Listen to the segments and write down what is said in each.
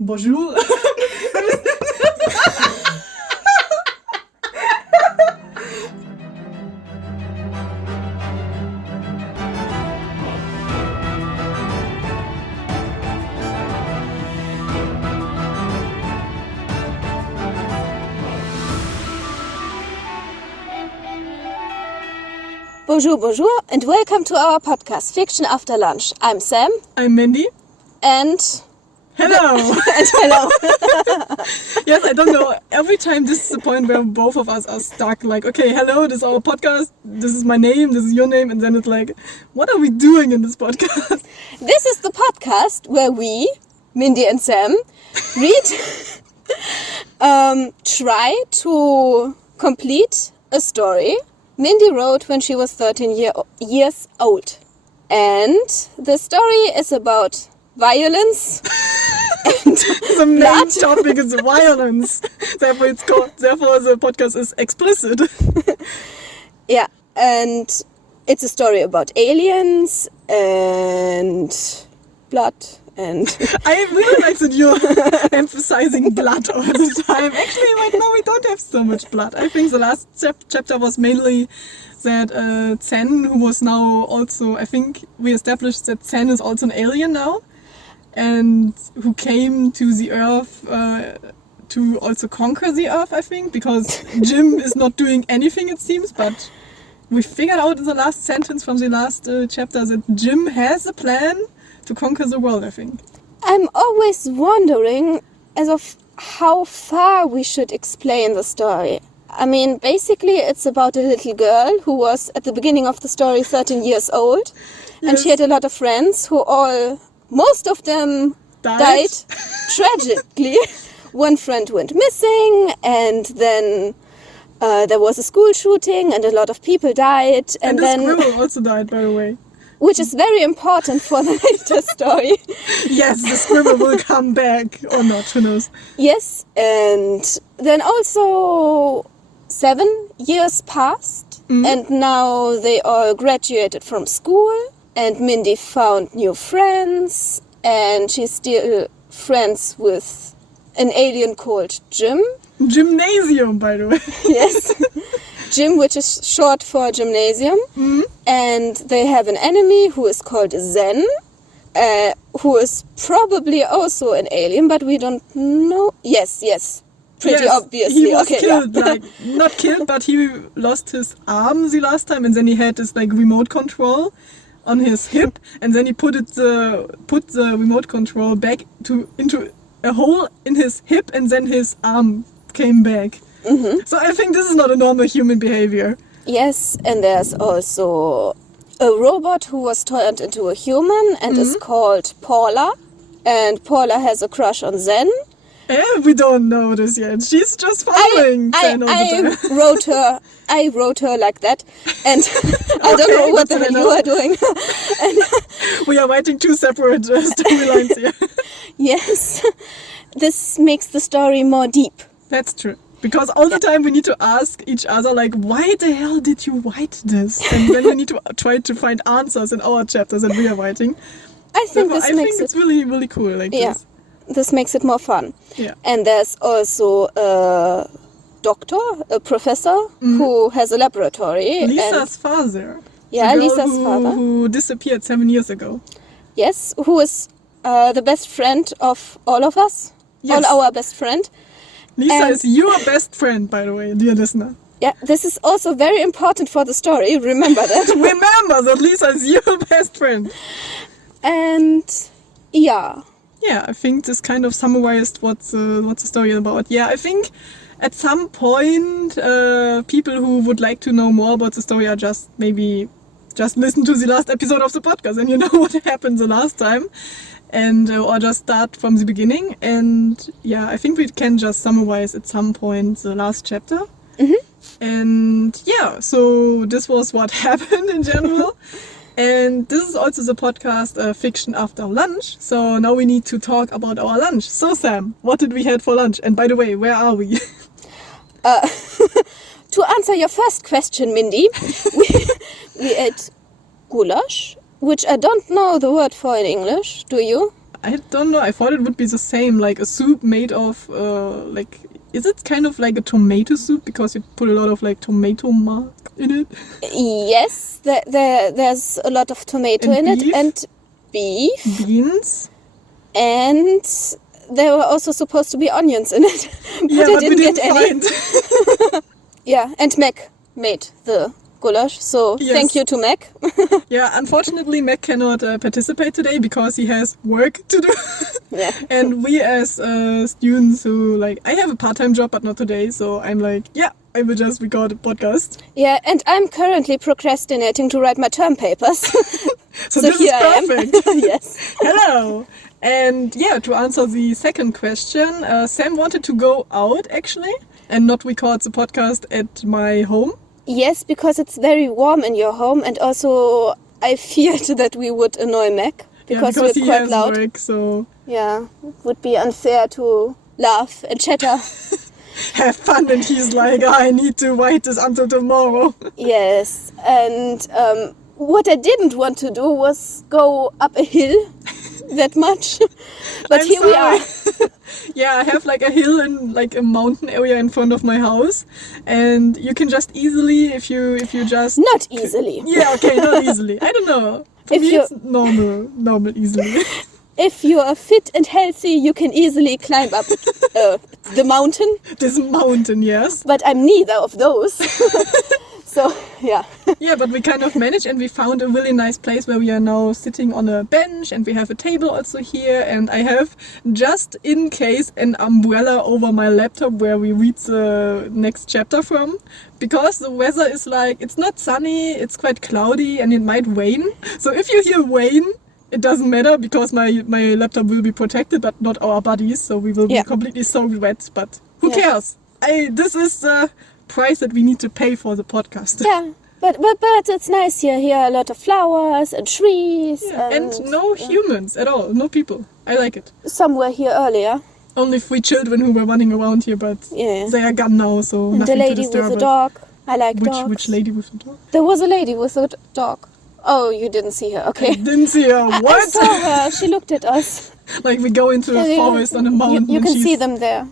Bonjour. Bonjour, bonjour, and welcome to our podcast, Fiction After Lunch. I'm Sam. I'm Mindy. And... Hello! and hello. Yes, I don't know. Every time this is the point where both of us are stuck. Like, okay, hello, this is our podcast. This is my name. This is your name. And then it's like, what are we doing in this podcast? This is the podcast where we, Mindy and Sam, try to complete a story Mindy wrote when she was 13 years old. And the story is about violence and the main topic is violence. Therefore the podcast is explicit. Yeah, and it's a story about aliens and blood and... I really like that you're emphasizing blood all the time. Actually, right now we don't have so much blood. I think the last chapter was mainly that Zen, who was now also... I think we established that Zen is also an alien now. And who came to the Earth to also conquer the Earth, I think. Because Jim is not doing anything, it seems. But we figured out in the last sentence from the last chapter that Jim has a plan to conquer the world, I think. I'm always wondering as of how far we should explain the story. I mean, basically it's about a little girl who was at the beginning of the story 13 years old. Yes. And she had a lot of friends who most of them died tragically. One friend went missing, and then there was a school shooting and a lot of people died. And then the squirrel also died, by the way. Which is very important for the later story. Yes, the squirrel will come back. Or not, who knows. Yes, and then also 7 years passed. Mm-hmm. And now they all graduated from school. And Mindy found new friends. And she's still friends with an alien called Jim. Gymnasium, by the way. Yes. Gym, which is short for gymnasium. Mm-hmm. And they have an enemy who is called Zen, who is probably also an alien, but we don't know. Yes. Pretty obviously. He was killed, not killed, but he lost his arm the last time, and then he had this remote control on his hip, and then he put the remote control back into a hole in his hip, and then his arm came back. Mm-hmm. So I think this is not a normal human behavior. Yes, and there's also a robot who was turned into a human and is called Paula. And Paula has a crush on Zen. We don't know this yet. She's just following Zen all the time. I wrote her like that. And I don't know what the hell you are doing. And we are writing two separate storylines here. Yes. This makes the story more deep. That's true. Because all the time we need to ask each other, why the hell did you write this? And then we need to try to find answers in our chapters that we are writing. I think it's really, really cool this. This makes it more fun. Yeah. And there's also a doctor, a professor, who has a laboratory. Lisa's father. Yeah, Lisa's father. Who disappeared 7 years ago. Yes, who is the best friend of all of us. Yes. All our best friend. Lisa is your best friend, by the way, dear listener. Yeah, this is also very important for the story. Remember that. Remember that Lisa is your best friend. And yeah. Yeah, I think this kind of summarized what's the story about. Yeah, I think at some point people who would like to know more about the story are just listen to the last episode of the podcast and you know what happened the last time. And or just start from the beginning, and yeah, I think we can just summarize at some point the last chapter. Mm-hmm. And yeah, so this was what happened in general. And this is also the podcast Fiction After Lunch. So now we need to talk about our lunch. So Sam, what did we have for lunch? And by the way, where are we? To answer your first question, Mindy, we ate goulash, which I don't know the word for in English. Do you? I don't know. I thought it would be the same, like a soup made of, like, is it kind of like a tomato soup because you put a lot of like tomato mark in it? Yes, there's a lot of tomato And in beef? it and beef. Beans? And there were also supposed to be onions in it. But Yeah, I but we didn't didn't get any. find. Yeah, and Meck made the goulash, so Yes. thank you to Meck. Yeah, unfortunately, Meck cannot participate today because he has work to do. Yeah. And we as students who, like, I have a part-time job, but not today, so I'm like, yeah, I will just record a podcast. Yeah, and I'm currently procrastinating to write my term papers. So this is here I am. perfect. Yes. Hello! And yeah, to answer the second question, Sam wanted to go out actually and not record the podcast at my home. Yes, because it's very warm in your home, and also I feared that we would annoy Meck because yeah, because we're he quite has loud. work, so Yeah, it would be unfair to laugh and chatter. have fun. And he's like, I need to write this until tomorrow. Yes, and what I didn't want to do was go up a hill that much, but I'm here we sorry. are. Yeah, I have like a hill and like a mountain area in front of my house, and you can just easily, if you just Not easily. yeah, okay, not easily. I don't know. For If me, you- it's normal, easily. If you are fit and healthy, you can easily climb up the mountain, This mountain, yes. but I'm neither of those. So, yeah. Yeah, but we kind of managed, and we found a really nice place where we are now sitting on a bench, and we have a table also here, and I have just in case an umbrella over my laptop where we read the next chapter from, because the weather is like, it's not sunny, it's quite cloudy, and it might rain. So if you hear rain, it doesn't matter because my laptop will be protected, but not our bodies, so we will be Yeah. completely soaked wet, but who Yeah. cares? This is the price that we need to pay for the podcast. Yeah. But it's nice here. Here are a lot of flowers and trees. Yeah, and no humans at all, no people. I like it. Some were here earlier. Only 3 children who were running around here, but Yeah. they are gone now, so And the nothing lady to disturb with the us. dog. I like dogs. Which lady with the dog? There was a lady with a dog. Oh, you didn't see her. Okay. Didn't see her. I What? saw her. She looked at us. Like we go into a Yeah, forest on a mountain. You and can she's... see them there.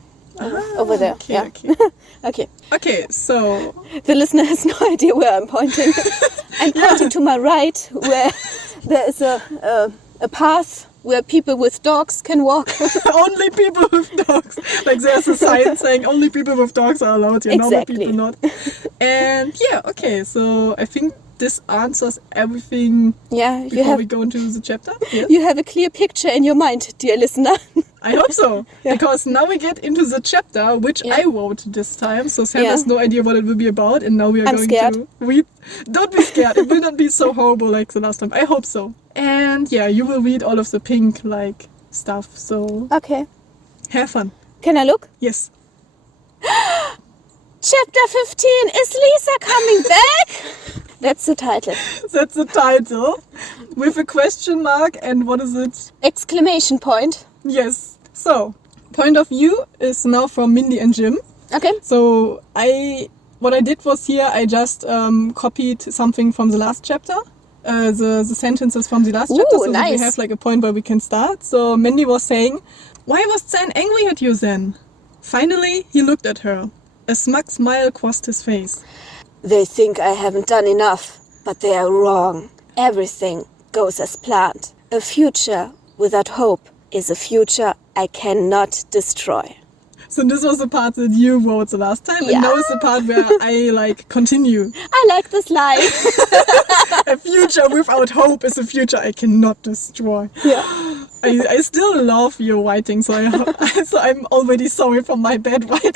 Over there. Okay, Yeah. okay. Okay. Okay, so The listener has no idea where I'm pointing. I'm pointing to my right, where there is a path where people with dogs can walk. only people with dogs. Like there's a sign saying only people with dogs are allowed here, normal Exactly. people not. And yeah, okay, so I think this answers everything Yeah, you before have we go into the chapter. Yes. you have a clear picture in your mind, dear listener. I hope so, Yeah. because now we get into the chapter, which Yeah. I wrote this time, so Sam Yeah. has no idea what it will be about, and now we are I'm going scared. to read. Don't be scared, it will not be so horrible like the last time, I hope so. And yeah, you will read all of the pink, like, stuff, so Okay. have fun. Can I look? Yes. Chapter 15, is Lisa coming back? That's the title. That's the title, with a question mark, and what is it? Exclamation point. Yes. So, point of view is now from Mindy and Jim. Okay. So what I did was here, I just copied something from the last chapter, the sentences from the last Ooh, chapter, so that we nice. have like a point where we can start. So Mindy was saying, "Why was Zan angry at you then?" Finally, he looked at her. A smug smile crossed his face. They think I haven't done enough, but they are wrong. Everything goes as planned. A future without hope is a future I cannot destroy. So this was the part that you wrote the last time, Yeah. and now is the part where I like continue. I like this line. A future without hope is a future I cannot destroy. Yeah. I still love your writing, so I'm already sorry for my bad writing.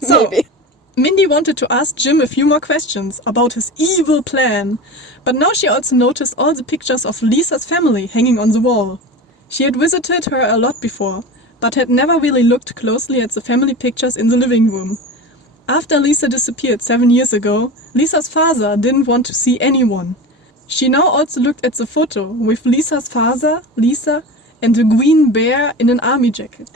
So, Maybe. Mindy wanted to ask Jim a few more questions about his evil plan, but now she also noticed all the pictures of Lisa's family hanging on the wall. She had visited her a lot before, but had never really looked closely at the family pictures in the living room. After Lisa disappeared 7 years ago, Lisa's father didn't want to see anyone. She now also looked at the photo with Lisa's father, Lisa, and a green bear in an army jacket.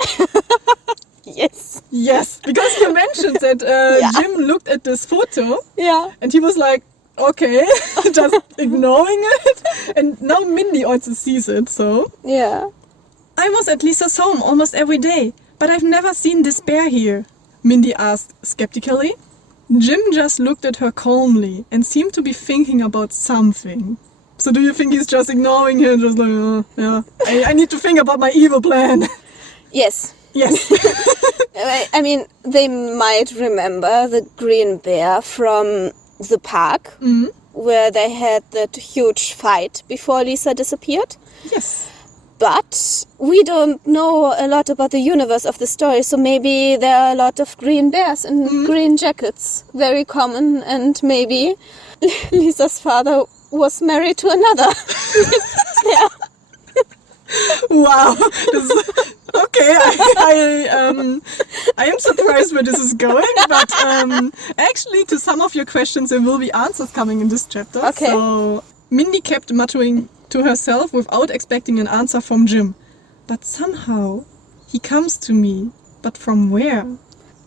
Yes. Yes, because you mentioned that Yeah. Jim looked at this photo Yeah. and he was like, okay, just ignoring it. And now Mindy also sees it, so. Yeah. I was at Lisa's home almost every day, but I've never seen this bear here, Mindy asked skeptically. Jim just looked at her calmly and seemed to be thinking about something. So do you think he's just ignoring her, just like, yeah, I need to think about my evil plan? Yes. Yes. I mean, they might remember the green bear from the park, where they had that huge fight before Lisa disappeared. Yes. But we don't know a lot about the universe of the story, so maybe there are a lot of green bears in green jackets. Very common, and maybe Lisa's father was married to another. Yeah. Wow. Okay, I am surprised where this is going, but actually to some of your questions there will be answers coming in this chapter. Okay. So Mindy kept muttering to herself without expecting an answer from Jim. But somehow he comes to me. But from where?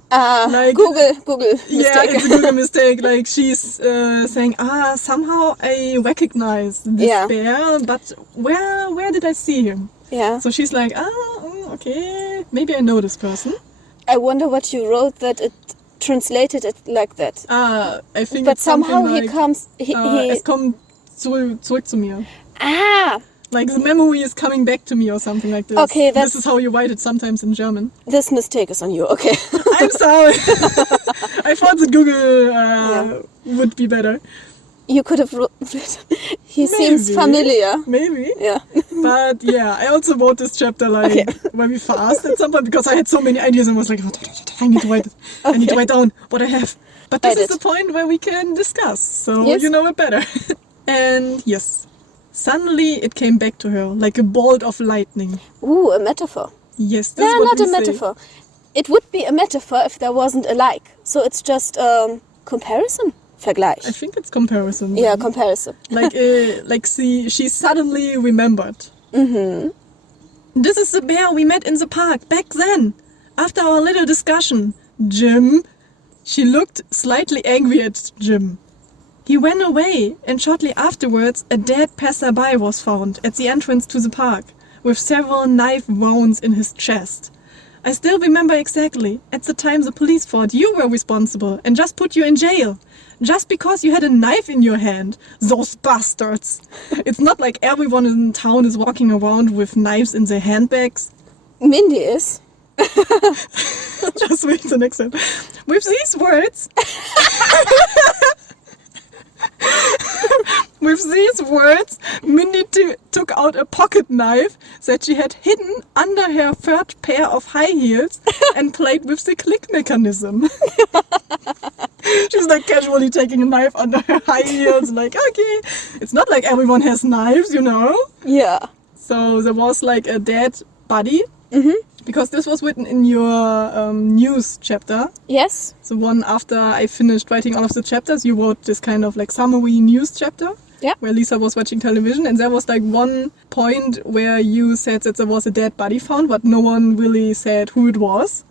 Google mistake. Yeah, it's a Google mistake. Like she's saying, somehow I recognize this bear, but where did I see him? Yeah. So she's like, okay, maybe I know this person. I wonder what you wrote that it translated it like that. I think But it's something somehow like, he comes. Es kommt zurück zu mir. Ah! Like the memory is coming back to me or something like this. Okay, this is how you write it sometimes in German. This mistake is on you, okay. I'm sorry. I thought that Google would be better. You could have he seems familiar. Maybe. Yeah. But yeah, I also wrote this chapter like very fast at some point because I had so many ideas and was like, I need to write it. I need to write down what I have. But this is the point where we can discuss, so you know it better. And yes, suddenly it came back to her like a bolt of lightning. Ooh, a metaphor. Yes, this is what not we a metaphor. It would be a metaphor if there wasn't a like. So it's just comparison. Vergleich. I think it's comparison. Yeah, comparison. Like she suddenly remembered. This is the bear we met in the park back then, after our little discussion. Jim. She looked slightly angry at Jim. He ran away, and shortly afterwards a dead passerby was found at the entrance to the park, with several knife wounds in his chest. I still remember exactly. At the time the police thought you were responsible and just put you in jail. Just because you had a knife in your hand. Those bastards. It's not like everyone in town is walking around with knives in their handbags. Mindy is. Just wait the next one. With these words... With these words, Mindy took out a pocket knife that she had hidden under her third pair of high heels and played with the click mechanism. She's like casually taking a knife under her high heels, like, okay. It's not like everyone has knives, you know? Yeah. So there was like a dead body. Because this was written in your news chapter. Yes. The one after I finished writing all of the chapters, you wrote this kind of like summary news chapter. Yeah. Where Lisa was watching television, and there was like one point where you said that there was a dead body found, but no one really said who it was.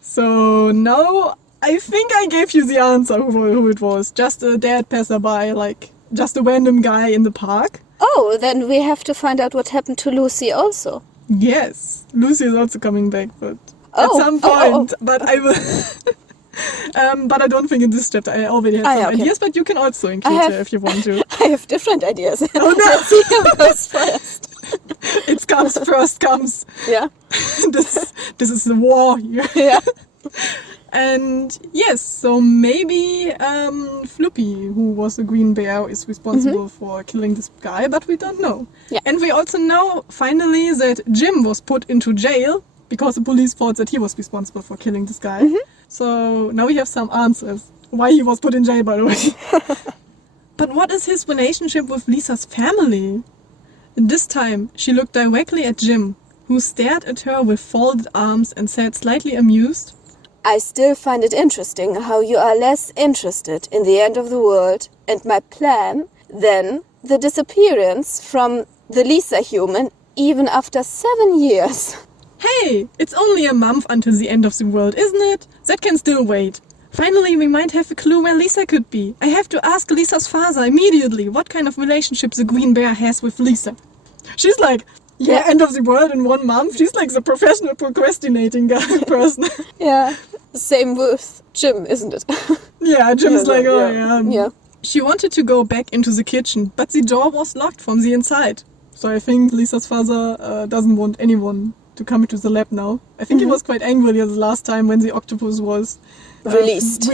So now I think I gave you the answer who it was. Just a dead passerby, like just a random guy in the park. Oh, then we have to find out what happened to Lucy also. Yes, Lucy is also coming back, but at some point. But I will. But I don't think in this chapter. I already have some ideas, but you can also include her if you want to. I have different ideas. Oh no! Let's see who goes first. It comes first. Comes. Yeah. This is the war here. Yeah. And yes, so maybe Floopy, who was the green bear, is responsible for killing this guy, but we don't know. Yeah. And we also know, finally, that Jim was put into jail because the police thought that he was responsible for killing this guy. So now we have some answers. Why he was put in jail, by the way. But what is his relationship with Lisa's family? This time, she looked directly at Jim, who stared at her with folded arms and said, slightly amused, I still find it interesting how you are less interested in the end of the world and my plan than the disappearance from the Lisa human even after 7 years. Hey, it's only a month until the end of the world, isn't it? That can still wait. Finally, we might have a clue where Lisa could be. I have to ask Lisa's father immediately what kind of relationship the green bear has with Lisa. She's like, Yeah, end of the world in 1 month. She's like the professional procrastinating person. Yeah. Same with Jim, isn't it? Yeah, Jim's like, oh yeah. Yeah. She wanted to go back into the kitchen, but the door was locked from the inside. So I think Lisa's father doesn't want anyone to come into the lab now. I think he was quite angry the last time when the octopus was Released.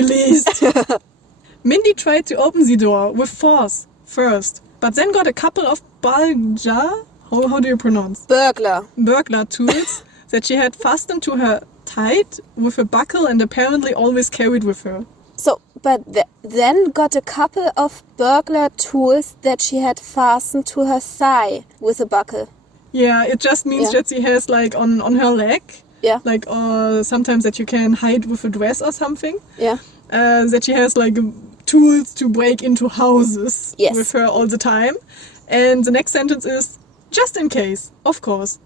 Mindy tried to open the door with force first, but then got a couple of how do you pronounce? Burglar tools that she had fastened to her tight with a buckle and apparently always carried with her. So, but then got a couple of burglar tools that she had fastened to her thigh with a buckle. Yeah, it just means that she has like on her leg, like sometimes that you can hide with a dress or something. Yeah. That she has like tools to break into houses with her all the time. And the next sentence is, just in case, of course.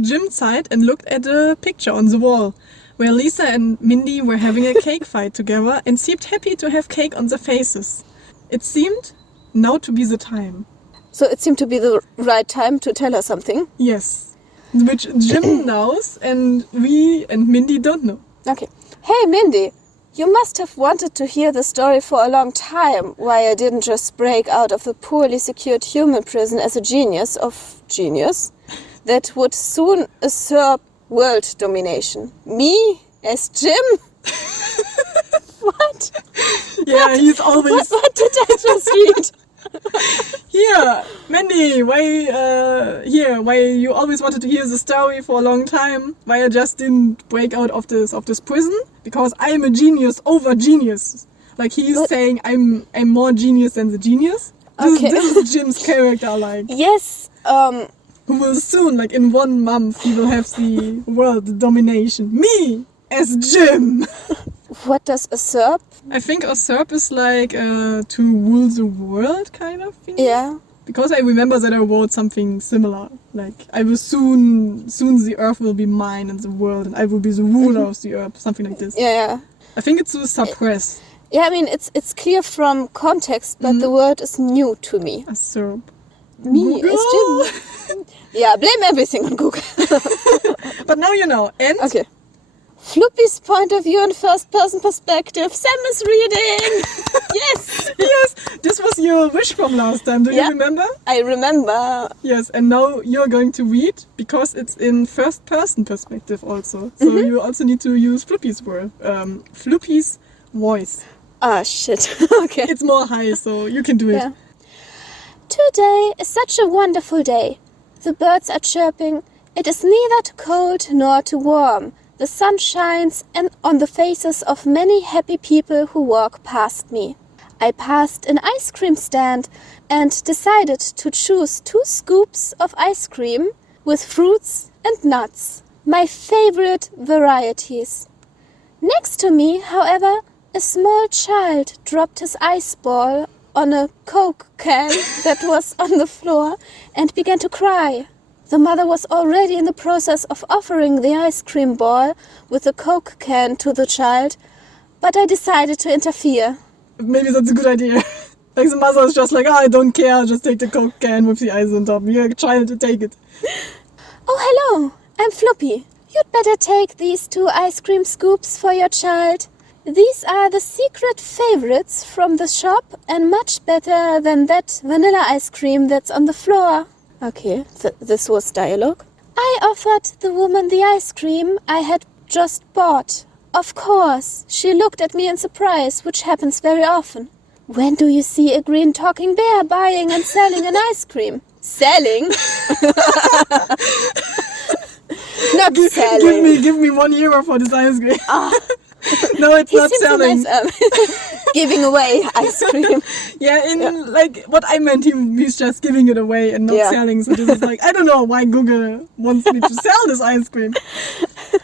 Jim sighed and looked at a picture on the wall, where Lisa and Mindy were having a cake fight together and seemed happy to have cake on their faces. It seemed now to be the time. So it seemed to be the right time to tell her something? Yes. Which Jim knows and we and Mindy don't know. Okay. Hey, Mindy, you must have wanted to hear the story for a long time, why I didn't just break out of the poorly secured human prison as a genius of genius that would soon usurp world domination. Me as Jim? What? Yeah, what? He's always... What did I just read? Here, Mindy, why you always wanted to hear the story for a long time? Why I just didn't break out of this prison? Because I am a genius over genius. Like he's saying I'm more genius than the genius. This is Jim's character, like. Yes. Who will soon, like in 1 month, he will have the world domination. Me as Jim. What does usurp? I think usurp is like to rule the world, kind of thing. Yeah. Because I remember that I wrote something similar. Like, I will soon the earth will be mine and the world, and I will be the ruler of the earth, something like this. Yeah. I think it's to suppress. Yeah, I mean, it's clear from context, but the word is new to me. Usurp. Me as Jim. Yeah, blame everything on Google. But now you know. And okay. Floopy's point of view in first-person perspective. Sam is reading. Yes. Yes. This was your wish from last time. Do you remember? I remember. Yes. And now you're going to read because it's in first-person perspective also. So you also need to use Floopy's word. Floopy's voice. Ah, shit. Okay. It's more high, so you can do it. Yeah. Today is such a wonderful day. The birds are chirping. It is neither too cold nor too warm. The sun shines on the faces of many happy people who walk past me. I passed an ice cream stand and decided to choose 2 scoops of ice cream with fruits and nuts, my favorite varieties. Next to me, however, a small child dropped his ice ball on a Coke can that was on the floor and began to cry. The mother was already in the process of offering the ice cream ball with the Coke can to the child, but I decided to interfere. Maybe that's a good idea. Like the mother is just like, I don't care, I'll just take the Coke can with the ice on top. You're a child to take it. Oh, hello, I'm Floppy. You'd better take these 2 ice cream scoops for your child. These are the secret favorites from the shop and much better than that vanilla ice cream that's on the floor. Okay, this was dialogue. I offered the woman the ice cream I had just bought. Of course, she looked at me in surprise, which happens very often. When do you see a green talking bear buying and selling an ice cream? Selling? Not selling. Give me €1 for this ice cream. No, it's not selling. Giving away ice cream. Like what I meant, he's just giving it away and not selling. So this is like, I don't know why Google wants me to sell this ice cream,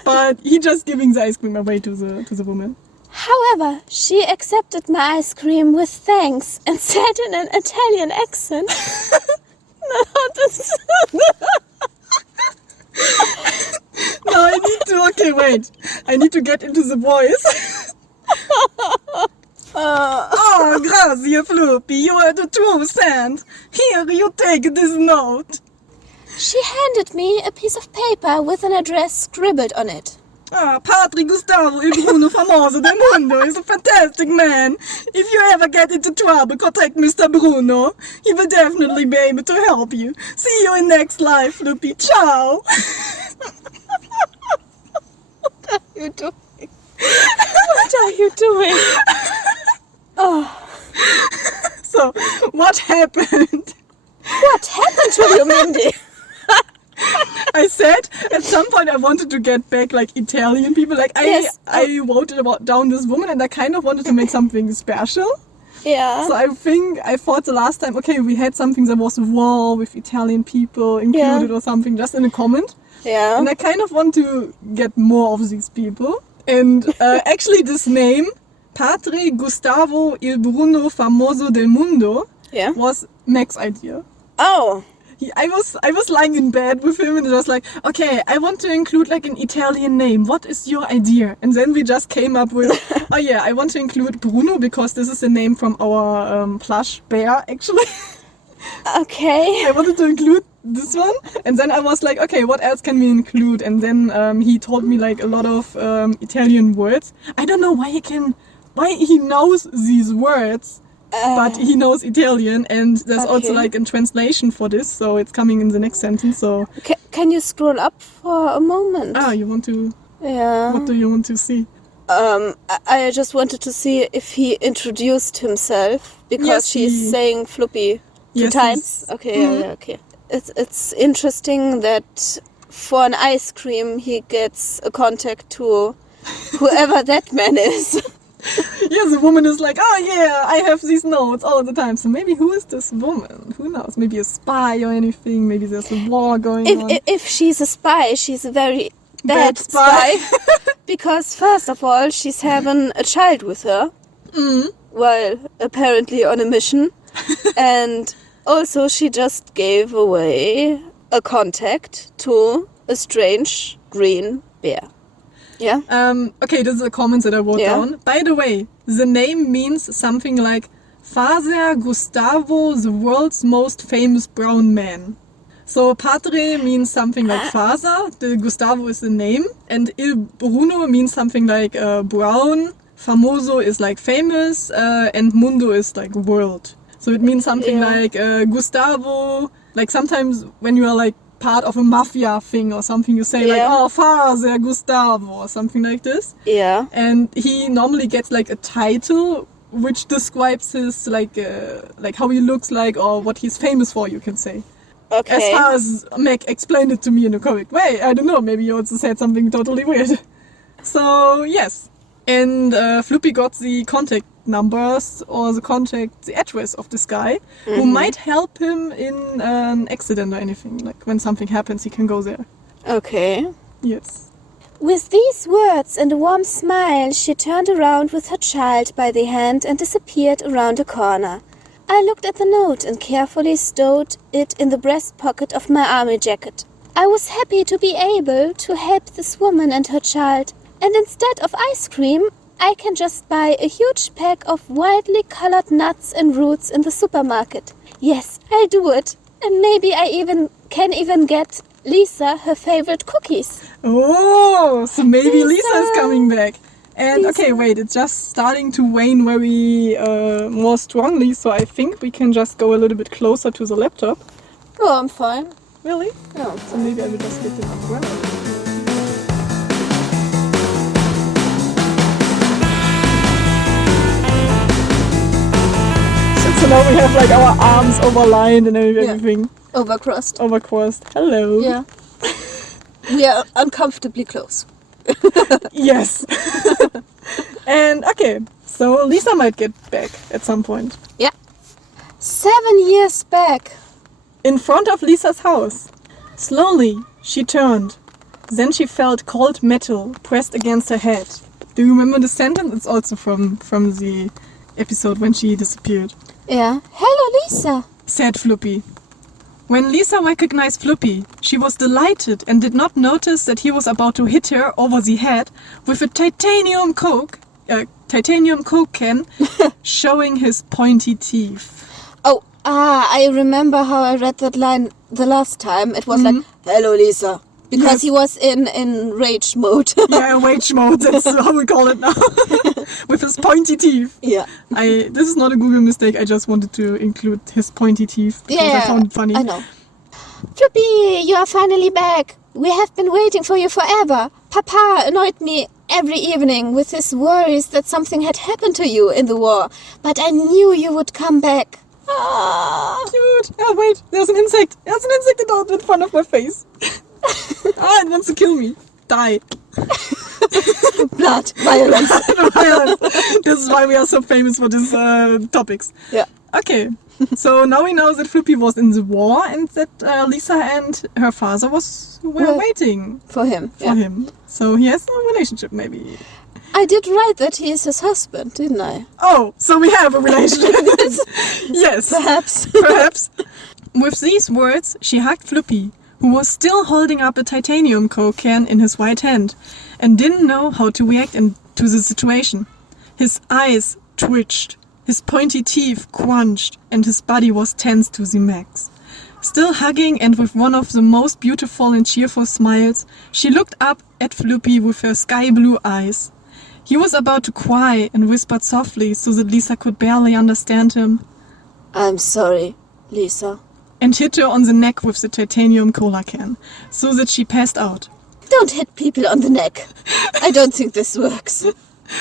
but he just giving the ice cream away to the woman. However, she accepted my ice cream with thanks and said in an Italian accent. No, I need to. Okay, wait. I need to get into the voice. Oh, grazie, Floopy. You are the true saint. Here, you take this note. She handed me a piece of paper with an address scribbled on it. Ah, Padre Gustavo il Bruno Famoso del Mundo is a fantastic man. If you ever get into trouble, contact Mr. Bruno. He will definitely be able to help you. See you in next life, Lupi. Ciao. What are you doing? What are you doing? Oh. So, what happened? What happened to you, Mindy? I said at some point I wanted to get back like Italian people. Like I voted down this woman and I kind of wanted to make something special. Yeah. So I think I thought the last time, okay, we had something that was a wall with Italian people included or something just in a comment. Yeah. And I kind of want to get more of these people. And actually this name, Padre Gustavo il Bruno Famoso del Mundo, was Meck's idea. Oh. I was lying in bed with him and it was like, okay, I want to include like an Italian name. What is your idea? And then we just came up with, oh yeah, I want to include Bruno because this is a name from our plush bear actually. Okay. I wanted to include this one and then I was like, okay, what else can we include? And then he told me like a lot of Italian words. I don't know why he knows these words. But he knows Italian and there's also like a translation for this, so it's coming in the next sentence. So can you scroll up for a moment? You want to? Yeah. What do you want to see? I just wanted to see if he introduced himself because she's saying Floppy two times. Okay, okay. It's interesting that for an ice cream he gets a contact to whoever that man is. Yeah, the woman is like, oh yeah, I have these notes all the time. So maybe who is this woman? Who knows? Maybe a spy or anything. Maybe there's a war going on. If she's a spy, she's a very bad spy. Because first of all, she's having a child with her. Well, apparently on a mission. And also she just gave away a contact to a strange green bear. Yeah. Okay, this is a comment that I wrote down. By the way, the name means something like Father Gustavo, the world's most famous brown man. So Padre means something like father, the Gustavo is the name, and Il Bruno means something like brown, famoso is like famous, and mundo is like world. So it means something like Gustavo, like sometimes when you are like part of a mafia thing or something, you say like, oh, Father Gustavo or something like this. Yeah. And he normally gets like a title which describes his like how he looks like or what he's famous for, you can say. Okay. As far as Meck explained it to me in a correct way. I don't know, maybe you also said something totally weird. So, yes. And Floopy got the contact numbers or the address of this guy who might help him in an accident or anything. Like when something happens, he can go there. Okay. Yes. With these words and a warm smile, she turned around with her child by the hand and disappeared around a corner. I looked at the note and carefully stowed it in the breast pocket of my army jacket. I was happy to be able to help this woman and her child, and instead of ice cream, I can just buy a huge pack of wildly colored nuts and roots in the supermarket. Yes, I'll do it. And maybe I can even get Lisa her favorite cookies. Oh, so maybe Lisa is coming back. And okay, wait, it's just starting to wane very more strongly, so I think we can just go a little bit closer to the laptop. Oh, I'm fine. Really? Yeah, so maybe I will just get an umbrella. So now we have like our arms overlined and everything. Overcrossed. Hello. Yeah. We are uncomfortably close. Yes. And okay, so Lisa might get back at some point. Yeah. 7 years back. In front of Lisa's house. Slowly, she turned. Then she felt cold metal pressed against her head. Do you remember the sentence? It's also from the episode when she disappeared. Yeah. Hello, Lisa, said Floopy. When Lisa recognized Floopy, she was delighted and did not notice that he was about to hit her over the head with a titanium coke can showing his pointy teeth. Oh, I remember how I read that line the last time, it was like, hello, Lisa. Because he was in rage mode. Yeah, rage mode, that's how we call it now. With his pointy teeth. Yeah. This is not a Google mistake, I just wanted to include his pointy teeth because I found it funny. I know. Flippy, you are finally back. We have been waiting for you forever. Papa annoyed me every evening with his worries that something had happened to you in the war. But I knew you would come back. Ah, cute. Oh, wait, there's an insect. There's an insect in front of my face. It wants to kill me. Die. Blood, violence. This is why we are so famous for these topics. Yeah. Okay. So now we know that Flippy was in the war and that Lisa and her father were waiting for him. So he has a relationship, maybe. I did write that he is his husband, didn't I? Oh, so we have a relationship. Yes. Perhaps. With these words, she hugged Flippy, who was still holding up a titanium Coke can in his right hand and didn't know how to react to the situation. His eyes twitched, his pointy teeth crunched, and his body was tense to the max. Still hugging and with one of the most beautiful and cheerful smiles, she looked up at Flippy with her sky blue eyes. He was about to cry and whispered softly so that Lisa could barely understand him. I'm sorry, Lisa. And hit her on the neck with the titanium cola can, so that she passed out. Don't hit people on the neck. I don't think this works.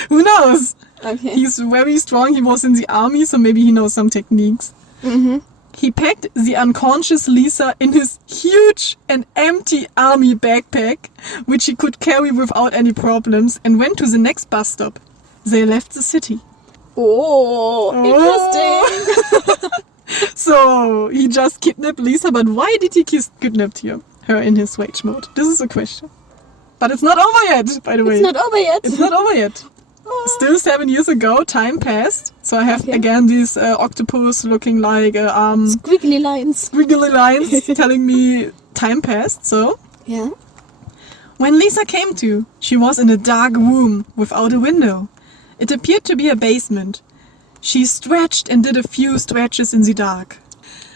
Who knows? Okay. He's very strong. He was in the army, so maybe he knows some techniques. Mm-hmm. He packed the unconscious Lisa in his huge and empty army backpack, which he could carry without any problems, and went to the next bus stop. They left the city. Oh, interesting. So, he just kidnapped Lisa, but why did he kidnap her in his rage mode? This is a question. But it's not over yet, by the way. It's not over yet. It's not over yet. Still 7 years ago, time passed. So I have again these octopus looking like squiggly lines telling me time passed. So yeah. When Lisa came to, she was in a dark room without a window. It appeared to be a basement. She stretched and did a few stretches in the dark.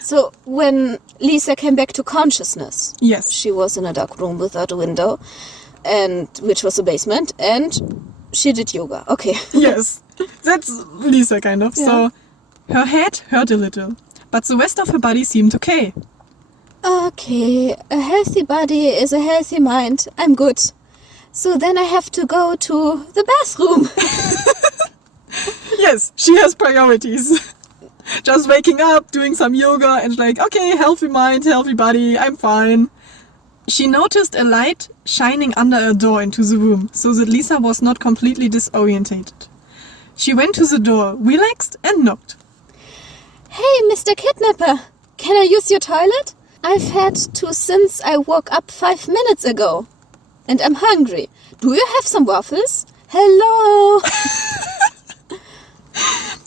So when Lisa came back to consciousness, yes, she was in a dark room without a window, and which was a basement, and she did yoga. Okay. Yes, that's Lisa kind of. Yeah. So her head hurt a little, but the rest of her body seemed okay. Okay, a healthy body is a healthy mind. I'm good. So then I have to go to the bathroom. Yes, she has priorities. Just waking up, doing some yoga, and like, okay, healthy mind, healthy body, I'm fine. She noticed a light shining under a door into the room, so that Lisa was not completely disorientated. She went to the door, relaxed, and knocked. Hey, Mr. Kidnapper, can I use your toilet? I've had to since I woke up 5 minutes ago. And I'm hungry. Do you have some waffles? Hello!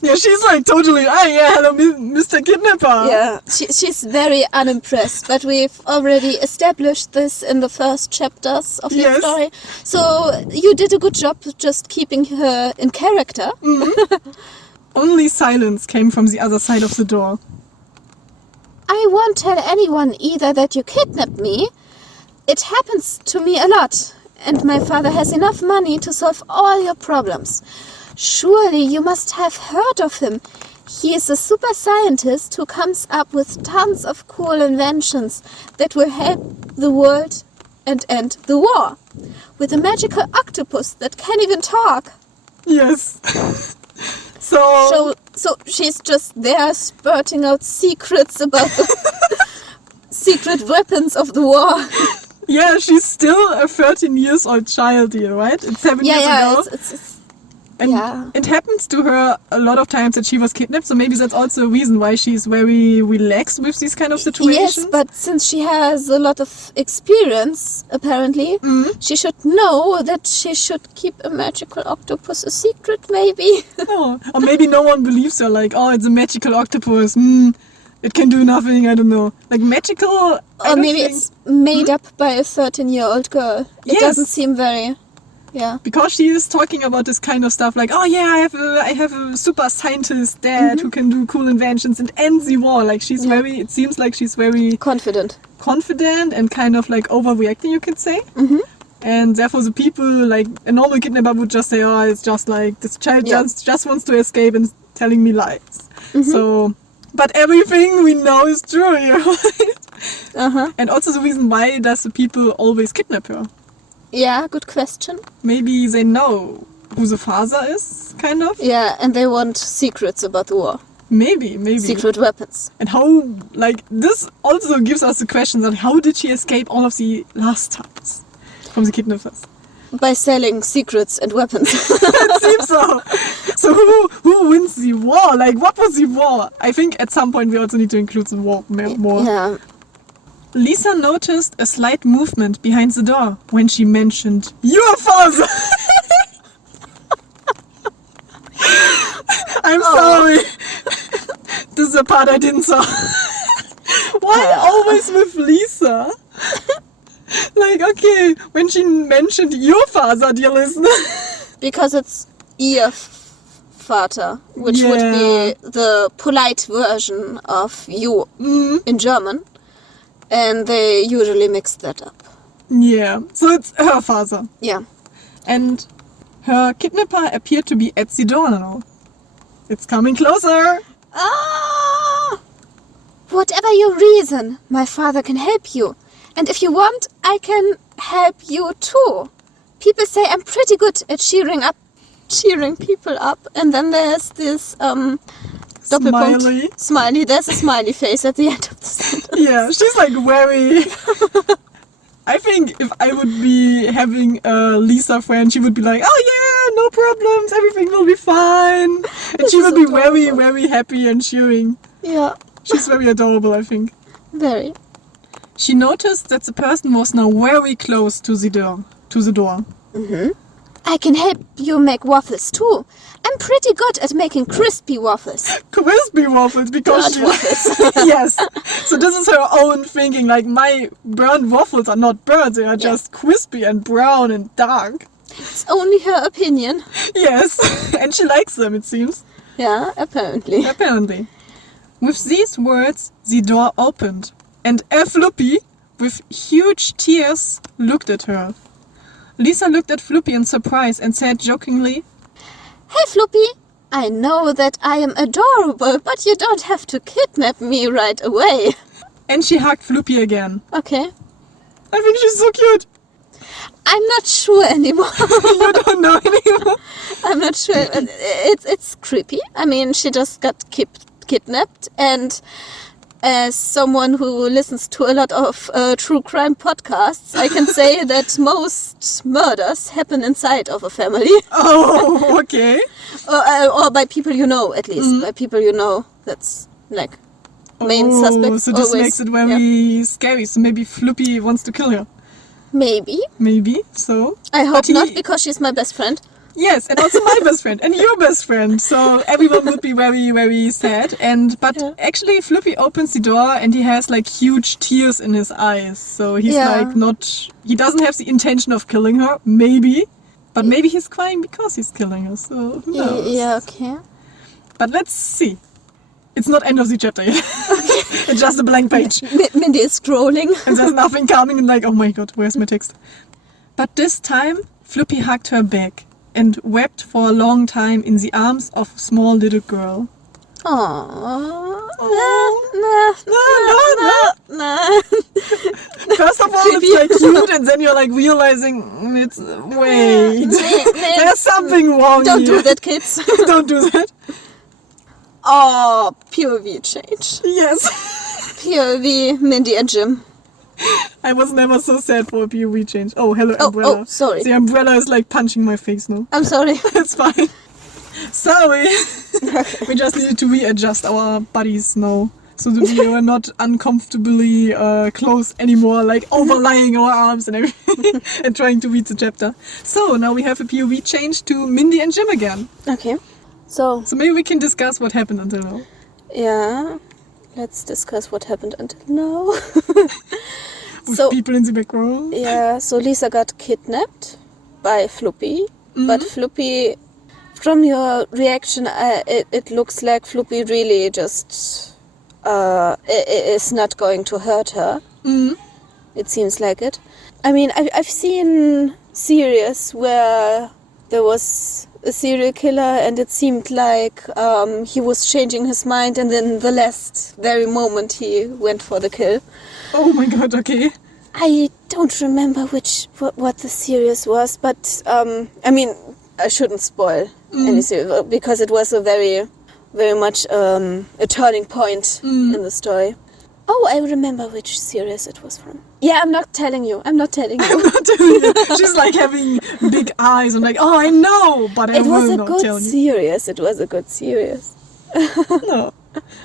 Yeah, she's like totally, hello, Mr. Kidnapper. Yeah, she's very unimpressed, but we've already established this in the first chapters of your story. So you did a good job just keeping her in character. Mm-hmm. Only silence came from the other side of the door. I won't tell anyone either that you kidnapped me. It happens to me a lot, and my father has enough money to solve all your problems. Surely you must have heard of him. He is a super scientist who comes up with tons of cool inventions that will help the world and end the war. With a magical octopus that can't even talk. Yes. So she's just there spurting out secrets about the secret weapons of the war. Yeah, she's still a 13-year-old child here, right? It's 7 years ago. And it happens to her a lot of times that she was kidnapped, so maybe that's also a reason why she's very relaxed with these kind of situations. Yes, but since she has a lot of experience, apparently, she should know that she should keep a magical octopus a secret, maybe. Oh. Or maybe no one believes her, like, oh, it's a magical octopus, it can do nothing, I don't know. Like, magical... Or maybe it's made up by a 13-year-old girl. It doesn't seem very... Yeah. Because she is talking about this kind of stuff like, oh yeah, I have a super scientist dad who can do cool inventions and end the war. Like she's it seems like she's very confident and kind of like overreacting, you could say. Mm-hmm. And therefore the people, like a normal kidnapper would just say, oh, it's just like this child just wants to escape and telling me lies. Mm-hmm. So, but everything we know is true, right? Uh-huh. And also the reason why does the people always kidnap her? Yeah, good question. Maybe they know who the father is, kind of? Yeah, and they want secrets about the war. Maybe. Secret weapons. And how, like, this also gives us the question on how did she escape all of the last times from the kidnappers? By selling secrets and weapons. It seems so. So who wins the war? Like, what was the war? I think at some point we also need to include the war more. Yeah. Lisa noticed a slight movement behind the door when she mentioned your father. I'm sorry. This is the part I didn't saw. Why always with Lisa? Like, okay, when she mentioned your father, dear listener. Because it's ihr Vater, which would be the polite version of you in German. And they usually mix that up. Yeah, so it's her father. Yeah. And her kidnapper appeared to be at the door now. It's coming closer. Ah! Whatever your reason, my father can help you. And if you want, I can help you too. People say I'm pretty good at cheering people up. And then there's this Smiley. There's a smiley face at the end of the sentence. Yeah, she's like very... I think if I would be having a Lisa friend, she would be like, oh yeah, no problems, everything will be fine. And she would be very, very happy and cheering. Yeah. She's very adorable, I think. Very. She noticed that the person was now very close to the door. Mm-hmm. I can help you make waffles too. I'm pretty good at making crispy waffles. Crispy waffles, because burnt waffles. Yes. So this is her own thinking. Like, my burnt waffles are not burnt; they are just crispy and brown and dark. It's only her opinion. Yes, and she likes them, it seems. Yeah, apparently. Apparently. With these words, the door opened, and a Floppy, with huge tears, looked at her. Lisa looked at Floppy in surprise and said jokingly, Hey Floppy, I know that I am adorable, but you don't have to kidnap me right away. And she hugged Floppy again. Okay. I think she's so cute. I'm not sure anymore. You don't know anymore? I'm not sure. It's creepy. I mean, she just got kidnapped, and as someone who listens to a lot of true crime podcasts, I can say that most murders happen inside of a family. Oh, okay. Or by people you know, at least. By people you know. That's like main suspects. So this always. makes it very scary. So maybe Floppy wants to kill her. Maybe. Maybe, so. I hope not, because she's my best friend. Yes, and also my best friend, and your best friend. So everyone would be very, very sad. But actually, Floppy opens the door and he has like huge tears in his eyes. So he's he doesn't have the intention of killing her, maybe. But maybe he's crying because he's killing her, so who knows? Yeah, okay. But let's see. It's not end of the chapter yet. It's just a blank page. Mindy is scrolling. And there's nothing coming and like, oh my god, where's my text? But this time, Floppy hugged her back and wept for a long time in the arms of a small little girl. Aww. No. First of all, it's like cute, and then you're like realizing, wait, there's something wrong Don't here. do that, kids. Don't do that. Oh, POV change. Yes. POV, Mindy and Jim. I was never so sad for a POV change. Oh, hello, umbrella. Oh, sorry. The umbrella is like punching my face now. I'm sorry. It's fine. Sorry. We just needed to readjust our bodies now, so that we are not uncomfortably close anymore, like overlying our arms and everything, and trying to read the chapter. So now we have a POV change to Mindy and Jim again. Okay. So maybe we can discuss what happened until now. Yeah. Let's discuss what happened until now. With people in the background. Yeah, so Lisa got kidnapped by Floopy, but Floopy, from your reaction, it looks like Floopy really just is not going to hurt her. It seems like it. I mean, I've seen series where there was a serial killer and it seemed like he was changing his mind, and then the last very moment he went for the kill. Oh my god, okay. I don't remember what the series was, but I mean, I shouldn't spoil any series because it was a very, very much a turning point in the story. Oh, I remember which series it was from. Yeah, I'm not telling you. I'm not telling you. She's like having big eyes and like, oh, I know, but I will not tell you. It was a good series. No.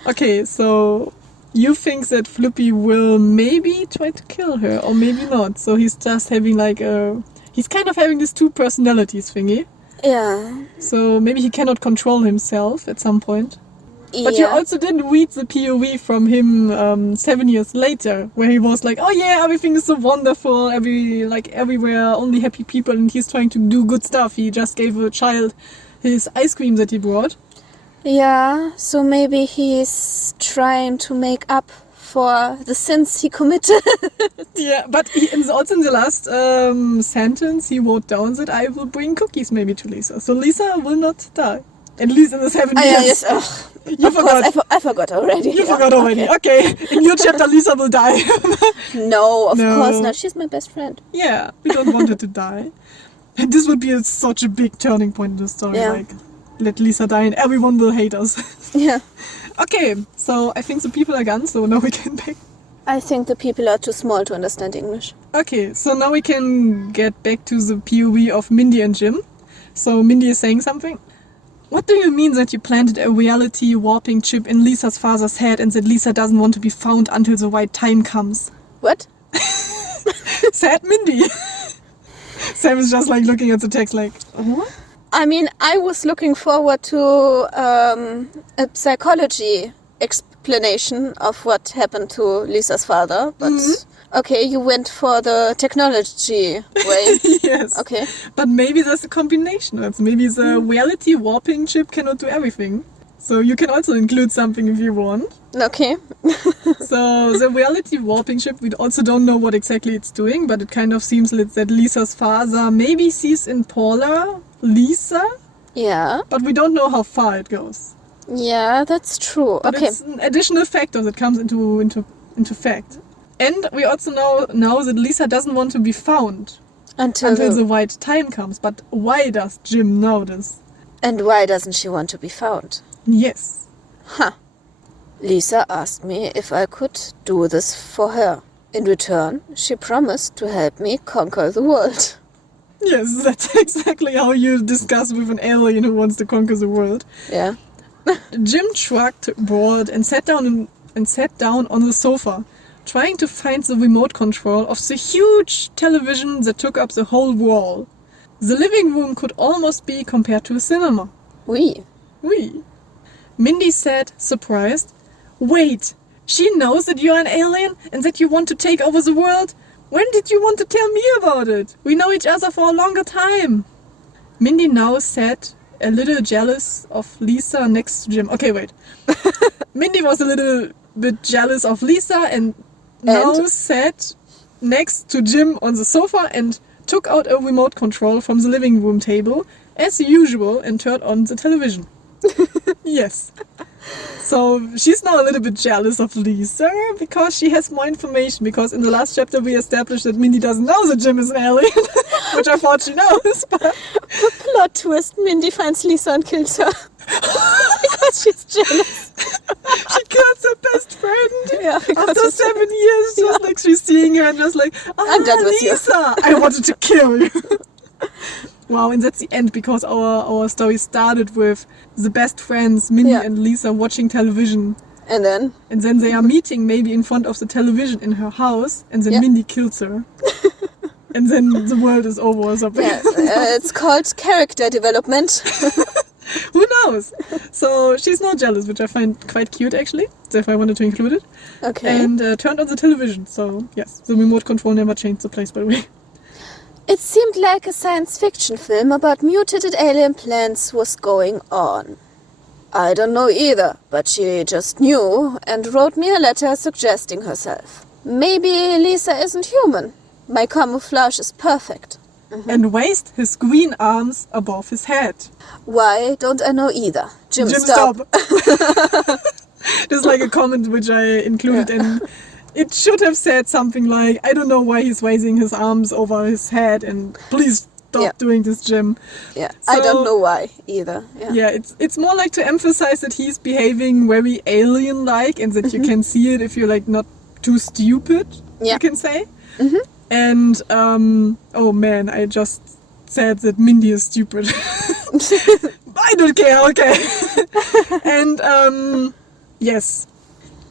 Okay, so you think that Floopy will maybe try to kill her, or maybe not. So he's just having like he's kind of having these two personalities thingy. Yeah. So maybe he cannot control himself at some point. But you also didn't read the POV from him 7 years later, where he was like, oh yeah, everything is so wonderful, everywhere, only happy people, and he's trying to do good stuff. He just gave a child his ice cream that he brought. Yeah, so maybe he's trying to make up for the sins he committed. Yeah, but also in the last sentence, he wrote down that I will bring cookies maybe to Lisa. So Lisa will not die. At least in the 7 years. Yeah, yes. You forgot. I forgot already. You forgot already. Okay. In your chapter, Lisa will die. No, of course not. She's my best friend. Yeah, we don't want her to die. And this would be such a big turning point in the story. Yeah. Like, let Lisa die and everyone will hate us. Yeah. Okay, so I think the people are gone, so now we can back. I think the people are too small to understand English. Okay, so now we can get back to the POV of Mindy and Jim. So Mindy is saying something. What do you mean that you planted a reality warping chip in Lisa's father's head and that Lisa doesn't want to be found until the right time comes? What? Said Mindy. Sam is just like looking at the text like, what? I mean, I was looking forward to a psychology explanation of what happened to Lisa's father, but okay, you went for the technology way. Yes. Okay. But maybe there's a combination. Maybe the reality warping chip cannot do everything. So you can also include something if you want. Okay. So the reality warping chip, we also don't know what exactly it's doing, but it kind of seems that Lisa's father maybe sees in Paula Lisa. Yeah. But we don't know how far it goes. Yeah, that's true. But okay. It's an additional factor that comes into fact. And we also know now that Lisa doesn't want to be found until the right time comes. But why does Jim know this? And why doesn't she want to be found? Yes. Huh. Lisa asked me if I could do this for her. In return, she promised to help me conquer the world. Yes, that's exactly how you discuss with an alien who wants to conquer the world. Yeah. Jim shrugged, bored, and sat down on the sofa, trying to find the remote control of the huge television that took up the whole wall. The living room could almost be compared to a cinema. Oui. Mindy said, surprised, "Wait, she knows that you're an alien and that you want to take over the world? When did you want to tell me about it? We know each other for a longer time." Mindy now sat a little jealous of Lisa next to Jim. Okay, wait. Mindy was a little bit jealous of Lisa and now sat next to Jim on the sofa and took out a remote control from the living room table, as usual, and turned on the television. Yes. So she's now a little bit jealous of Lisa because she has more information. Because in the last chapter we established that Mindy doesn't know that Jim is an alien, which I thought she knows. But plot twist: Mindy finds Lisa and kills her because she's jealous. She kills her best friend. Yeah, after 7 years, just like she's seeing her and just like, I'm done with Lisa, I wanted to kill you. Wow, and that's the end, because our story started with the best friends, Mindy and Lisa, watching television. And then they are meeting maybe in front of the television in her house, and then Mindy kills her. And then the world is over or something. Yeah, it's called character development. Who knows? So she's not jealous, which I find quite cute actually. Therefore I wanted to include it. Okay. And turned on the television. So yes, the remote control never changed the place, by the way. It seemed like a science fiction film about mutated alien plants was going on. I don't know either, but she just knew and wrote me a letter suggesting herself. Maybe Lisa isn't human. My camouflage is perfect. And waved his green arms above his head. Why don't I know either? Jim, stop. There's like a comment which I included and it should have said something like, I don't know why he's raising his arms over his head and please stop doing this, Jim. Yeah, So, I don't know why either. Yeah, it's more like to emphasize that he's behaving very alien-like and that you can see it if you're like not too stupid, you can say. And, oh man, I just said that Mindy is stupid. I don't care, okay. And, yes.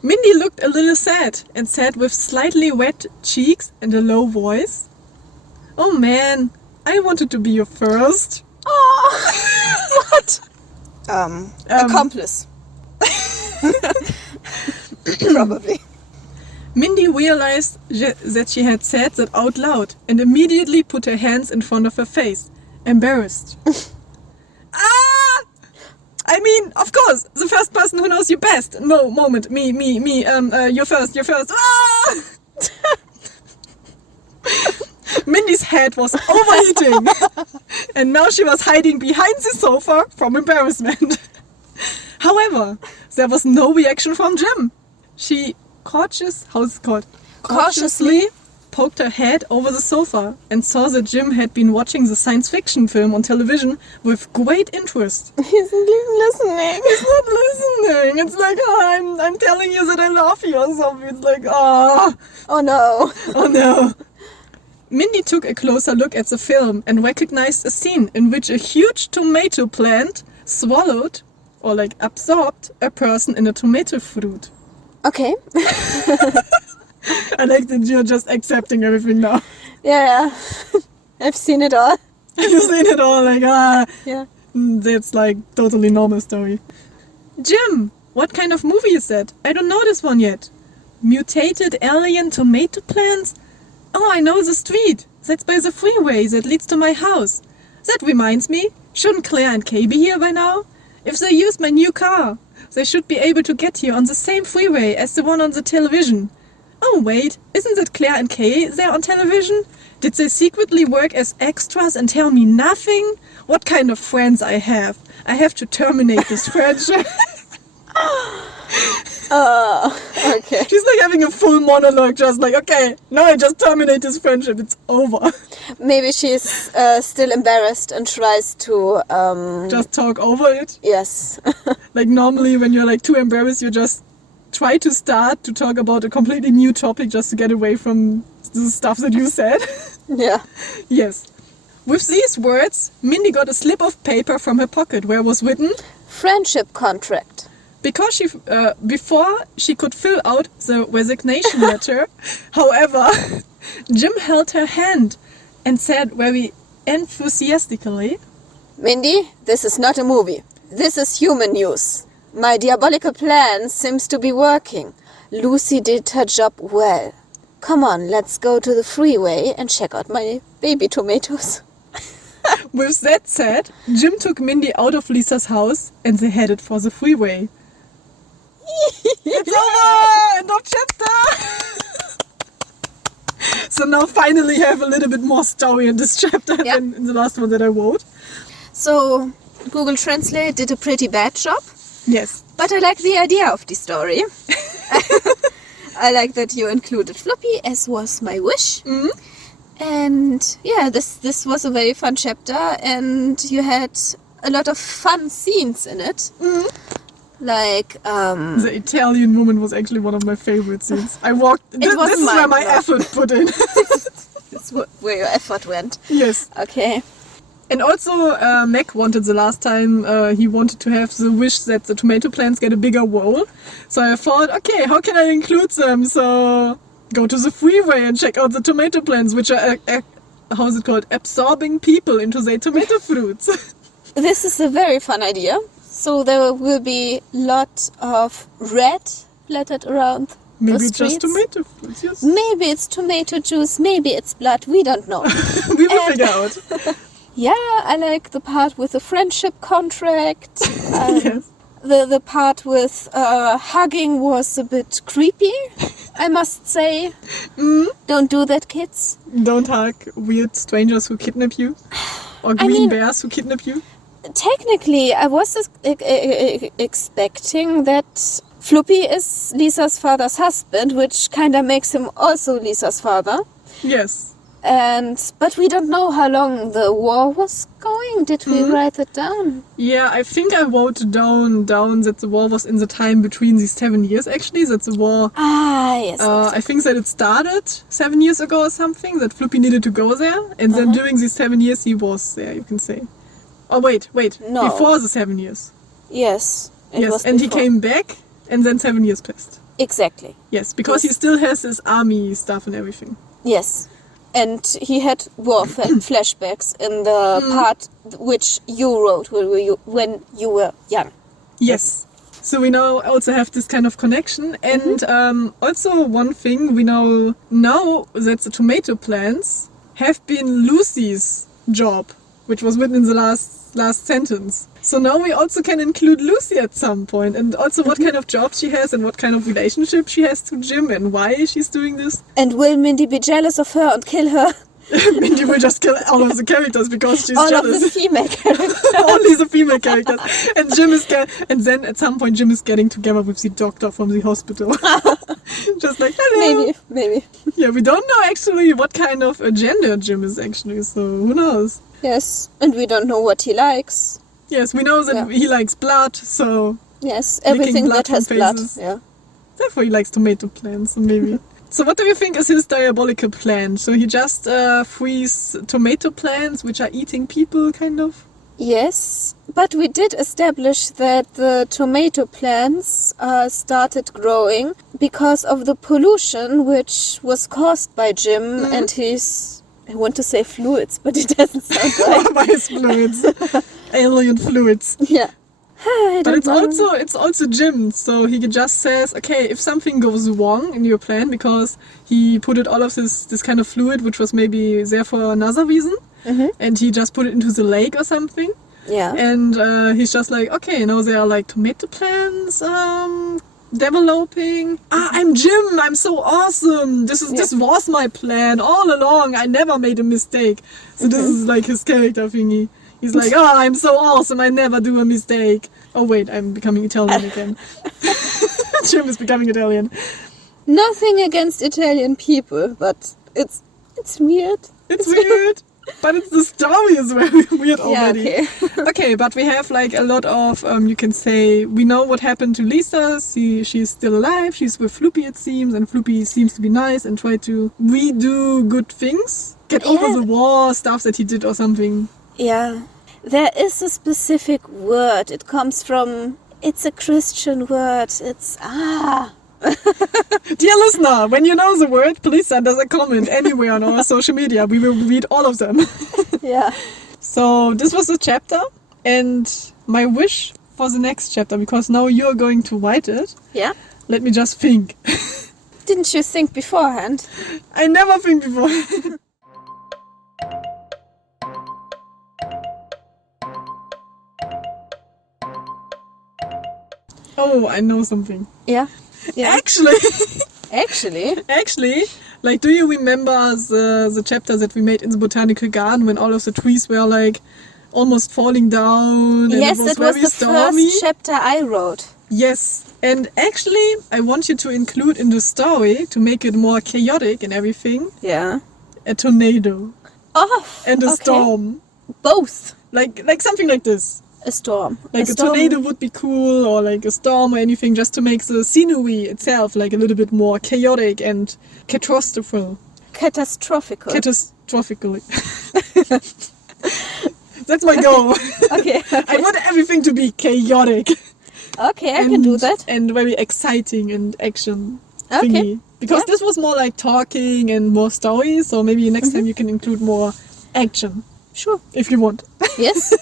Mindy looked a little sad and said with slightly wet cheeks and a low voice, "Oh man, I wanted to be your first." Oh, what? Accomplice. Probably. Mindy realized that she had said that out loud and immediately put her hands in front of her face, embarrassed. I mean, of course, the first person who knows you best. No, moment, me, you're first. Ah! Mindy's head was overheating, and now she was hiding behind the sofa from embarrassment. However, there was no reaction from Jim. She cautiously poked her head over the sofa and saw that Jim had been watching the science fiction film on television with great interest. He's listening. He's not listening. It's like, oh, I'm telling you that I love you or something. It's like, oh. Oh no. Oh no. Mindy took a closer look at the film and recognized a scene in which a huge tomato plant swallowed or like absorbed a person in a tomato fruit. Okay. I like that you're just accepting everything now. Yeah. I've seen it all. You've seen it all, like, Yeah. That's like totally normal story. Jim, what kind of movie is that? I don't know this one yet. Mutated alien tomato plants? Oh, I know the street. That's by the freeway that leads to my house. That reminds me, shouldn't Claire and Kay be here by now? If they used my new car, they should be able to get here on the same freeway as the one on the television. Oh wait, isn't that Claire and Kay there on television? Did they secretly work as extras and tell me nothing? What kind of friends I have? I have to terminate this friendship. Okay. She's like having a full monologue, just like, okay, now I just terminate this friendship, it's over. Maybe she's still embarrassed and tries to... Just talk over it. Yes. Like normally when you're like too embarrassed, you just try to start to talk about a completely new topic just to get away from the stuff that you said. Yeah. Yes. With these words, Mindy got a slip of paper from her pocket where was written, Friendship contract. because she before she could fill out the resignation letter. However, Jim held her hand and said very enthusiastically, Mindy, this is not a movie. This is human news. My diabolical plan seems to be working. Lucy did her job well. Come on, let's go to the freeway and check out my baby tomatoes. With that said, Jim took Mindy out of Lisa's house and they headed for the freeway. It's over! End of chapter! So now finally I have a little bit more story in this chapter than in the last one that I wrote. So, Google Translate did a pretty bad job. Yes. But I like the idea of the story. I like that you included Floppy, as was my wish. Mm-hmm. And yeah, this was a very fun chapter, and you had a lot of fun scenes in it. Mm-hmm. Like, The Italian woman was actually one of my favorite scenes. I walked... This is where my effort put in. That's where your effort went. Yes. Okay. And also, Meck wanted the last time, he wanted to have the wish that the tomato plants get a bigger role. So I thought, okay, how can I include them? So go to the freeway and check out the tomato plants, which are, how's it called, absorbing people into their tomato fruits. This is a very fun idea. So there will be lot of red lettered around Maybe the it's just streets. tomato fruits, yes. Maybe it's tomato juice, maybe it's blood, we don't know. We will figure out. Yeah, I like the part with the friendship contract. Yes. The part with hugging was a bit creepy, I must say. Don't do that, kids. Don't hug weird strangers who kidnap you. Or green bears who kidnap you. Technically, I was expecting that Floppy is Lisa's father's husband, which kind of makes him also Lisa's father. Yes. But we don't know how long the war was going. Did we write that down? Yeah, I think I wrote down that the war was in the time between these 7 years, actually. That the war... Yes. I think that it started 7 years ago or something, that Floppy needed to go there. And then during these 7 years, he was there, you can say. Oh, wait. No. Before the 7 years. Yes. Yes, and he came back, and then 7 years passed. Exactly. Yes, because he still has his army stuff and everything. Yes. And he had war flashbacks in the part which you wrote when you were young. Yes. So we now also have this kind of connection. And also one thing, we know now that the tomato plants have been Lucy's job, which was written in the last sentence. So now we also can include Lucy at some point, and also what kind of job she has and what kind of relationship she has to Jim and why she's doing this. And will Mindy be jealous of her and kill her? Mindy will just kill all of the characters because she's All jealous. of the female characters. Only the female characters. And and then at some point Jim is getting together with the doctor from the hospital. Just like, hello. Maybe. Yeah, we don't know actually what kind of gender Jim is actually, so who knows? Yes, and we don't know what he likes. Yes, we know that he likes blood, so... Yes, everything blood that has from blood. faces. Yeah. Therefore he likes tomato plants, so maybe. So what do you think is his diabolical plan? So he just frees tomato plants which are eating people, kind of? Yes, but we did establish that the tomato plants started growing because of the pollution which was caused by Jim and his, I want to say fluids, but it doesn't sound right. By his fluids. Alien fluids. Yeah. But it's also Jim, so he just says, okay, if something goes wrong in your plan, because he put it all of this kind of fluid, which was maybe there for another reason, and he just put it into the lake or something. Yeah. And he's just like, okay, now there are like tomato plants developing. I'm Jim, I'm so awesome. This was my plan all along. I never made a mistake. So this is like his character thingy. He's like, I'm so awesome, I never do a mistake. Oh wait, I'm becoming Italian again. Jim is becoming Italian. Nothing against Italian people, but it's weird. It's weird. But the story is very weird already. Yeah, okay. Okay, but we have like a lot of, you can say, we know what happened to Lisa. She's still alive. She's with Floopy, it seems. And Floopy seems to be nice and try to redo good things. Get over the war stuff that he did or something. Yeah. There is a specific word. It comes from... It's a Christian word. It's... Dear listener, when you know the word, please send us a comment anywhere on our social media. We will read all of them. Yeah. So this was the chapter, and my wish for the next chapter, because now you're going to write it. Yeah. Let me just think. Didn't you think beforehand? I never think before. Oh, I know something. Yeah. Actually, Actually, like, do you remember the chapter that we made in the botanical garden when all of the trees were like almost falling down? And yes, it was that was very the stormy? first chapter I wrote. Yes, and actually, I want you to include in the story, to make it more chaotic and everything, Yeah. a tornado Oh, and a okay. storm, Both. like something like this. A storm. Like a storm. tornado would be cool, or like a storm or anything, just to make the scenery itself like a little bit more chaotic and catastrophic. Catastrophical. That's my goal. Okay. I want everything to be chaotic. Okay, I can do that. And very exciting and action Okay. thingy. Because this was more like talking and more stories, so maybe next time you can include more action. Sure. If you want. Yes.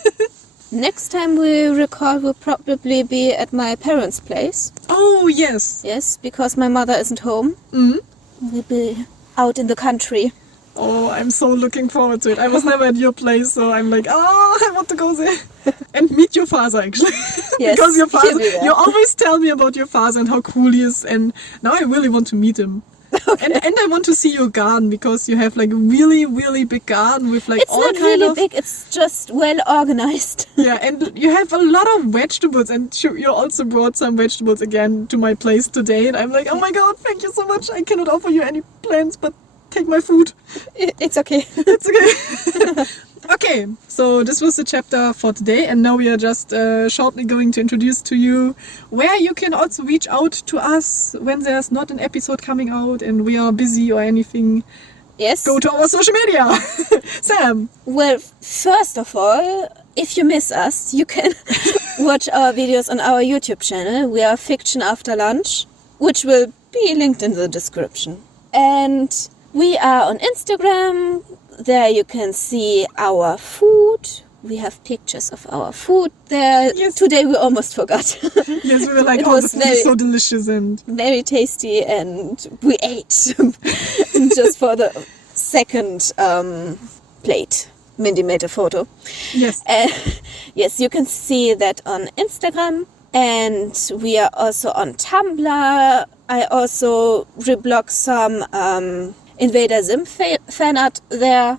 Next time we record will probably be at my parents' place. Oh, yes. Yes, because my mother isn't home. Mm. We'll be out in the country. Oh, I'm so looking forward to it. I was never at your place, so I'm like, I want to go there. And meet your father, actually. Yes, because your father, he'll be there. you always tell me about your father and how cool he is, and now I really want to meet him. Okay. And I want to see your garden, because you have like a really, really big garden with like It's all not kind really of... big, it's just well organized. Yeah, and you have a lot of vegetables, and you also brought some vegetables again to my place today, and I'm like, oh my god, thank you so much. I cannot offer you any plants, but take my food. It's okay. It's okay. Okay, so this was the chapter for today, and now we are just shortly going to introduce to you where you can also reach out to us when there's not an episode coming out and we are busy or anything. Yes. Go to our social media. Sam. Well, first of all, if you miss us, you can watch our videos on our YouTube channel. We are Fiction After Lunch, which will be linked in the description. And we are on Instagram. There you can see our food. We have pictures of our food there. Yes. Today we almost forgot. Yes, we were like, It oh, was this food is so delicious, and very tasty, and we ate just for the second plate. Mindy made a photo. yes. Yes, you can see that on Instagram, and we are also on Tumblr. I also reblog some Invader Zim fan art there,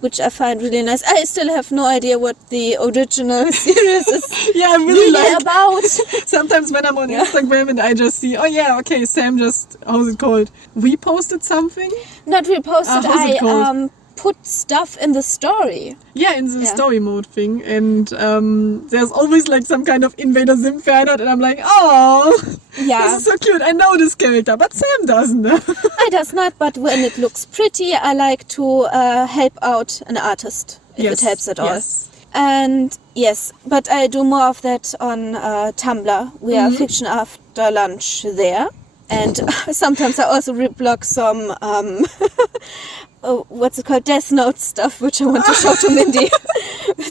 which I find really nice. I still have no idea what the original series is Yeah, I really like about. sometimes when I'm on Instagram and I just see, oh yeah, okay, Sam just, how's it called? We posted something? Not reposted, how's it called? I put stuff in the story. Yeah, in the Yeah. story mode thing, and there's always like some kind of Invader Zim fan art, and I'm like, oh, Yeah. this is so cute. I know this character, but Sam doesn't. I does not, but when it looks pretty, I like to help out an artist, if it helps at all. Yes. And yes, but I do more of that on Tumblr. We are Fiction After Lunch there. And sometimes I also reblog some, what's it called, Death Note stuff, which I want to show to Mindy.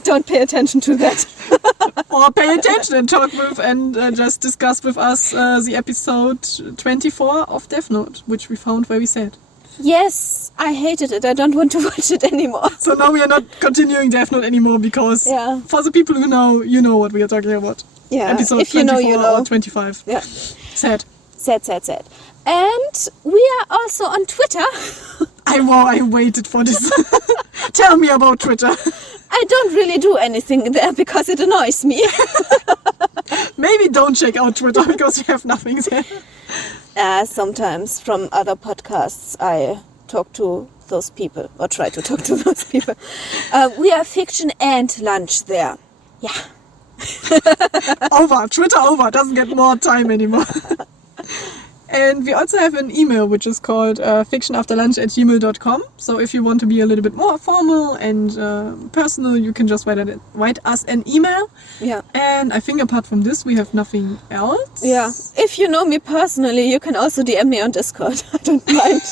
Don't pay attention to that. Or pay attention and talk with and just discuss with us the episode 24 of Death Note, which we found very sad. Yes, I hated it. I don't want to watch it anymore. So now we are not continuing Death Note anymore, because Yeah. for the people who know, you know what we are talking about. Yeah, Episode if you 24 know, you know. or 25. Yeah. Sad. Sad. And we are also on Twitter. I waited for this. Tell me about Twitter. I don't really do anything there because it annoys me. Maybe don't check out Twitter because you have nothing there. Sometimes from other podcasts I talk to those people, or try to talk to those people. We are Fiction and Lunch there. Yeah. Over. Twitter over. Doesn't get more time anymore. And we also have an email which is called fictionafterlunch@gmail.com. So if you want to be a little bit more formal and personal, you can just write us an email. Yeah. And I think apart from this, we have nothing else. Yeah. If you know me personally, you can also DM me on Discord. I don't mind.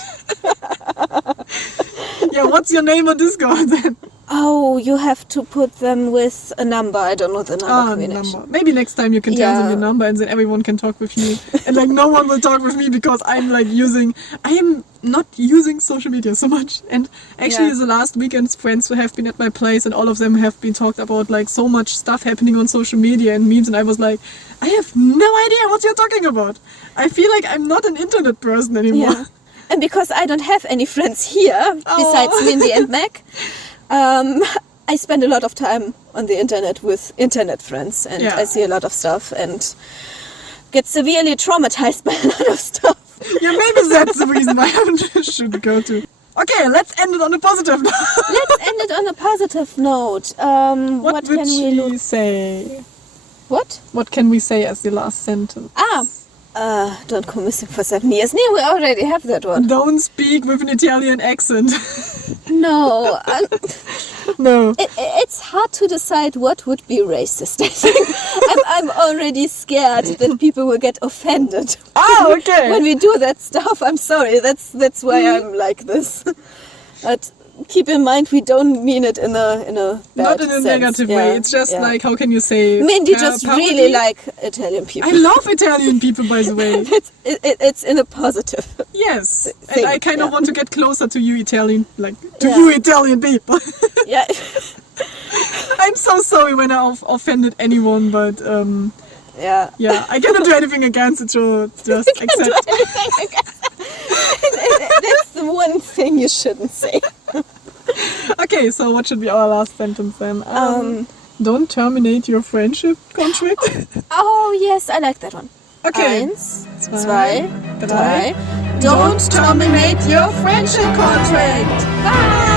Yeah, what's your name on Discord then? Oh, you have to put them with a number. I don't know the number combination. Number. Maybe next time you can tell them your number, and then everyone can talk with you. And like no one will talk with me because I am not using social media so much. And actually the last weekend's friends who have been at my place, and all of them have been talked about like so much stuff happening on social media and memes, and I was like, I have no idea what you're talking about. I feel like I'm not an internet person anymore. Yeah. And because I don't have any friends here besides Mindy and Meck, I spend a lot of time on the internet with internet friends, and I see a lot of stuff and get severely traumatized by a lot of stuff. Yeah, maybe that's the reason why I shouldn't go to. Okay, let's end it on a positive note. Let's end it on a positive note. What can we say? What? What can we say as the last sentence? Don't go missing for 7 years. No, we already have that one. Don't speak with an Italian accent. No. No. It's hard to decide what would be racist, I think. I'm already scared that people will get offended. Oh, okay. When we do that stuff, I'm sorry. That's why I'm like this. But keep in mind we don't mean it in a bad Not in a sense. negative Yeah, way. It's just yeah. like, how can you say? Mindy just poverty? really like Italian people. I love Italian people, by the way. It's in a positive. Yes, and Thing, I kind of yeah. want to get closer to you Italian, like to Yeah. you Italian people. Yeah. I'm so sorry when I offended anyone, but Yeah. yeah, I cannot do anything against it, so just accept. That's the one thing you shouldn't say. Okay, so what should be our last sentence then? Don't terminate your friendship contract. Oh yes, I like that one. Okay. 1, 2, Drei. 3. Don't terminate your friendship contract. Bye.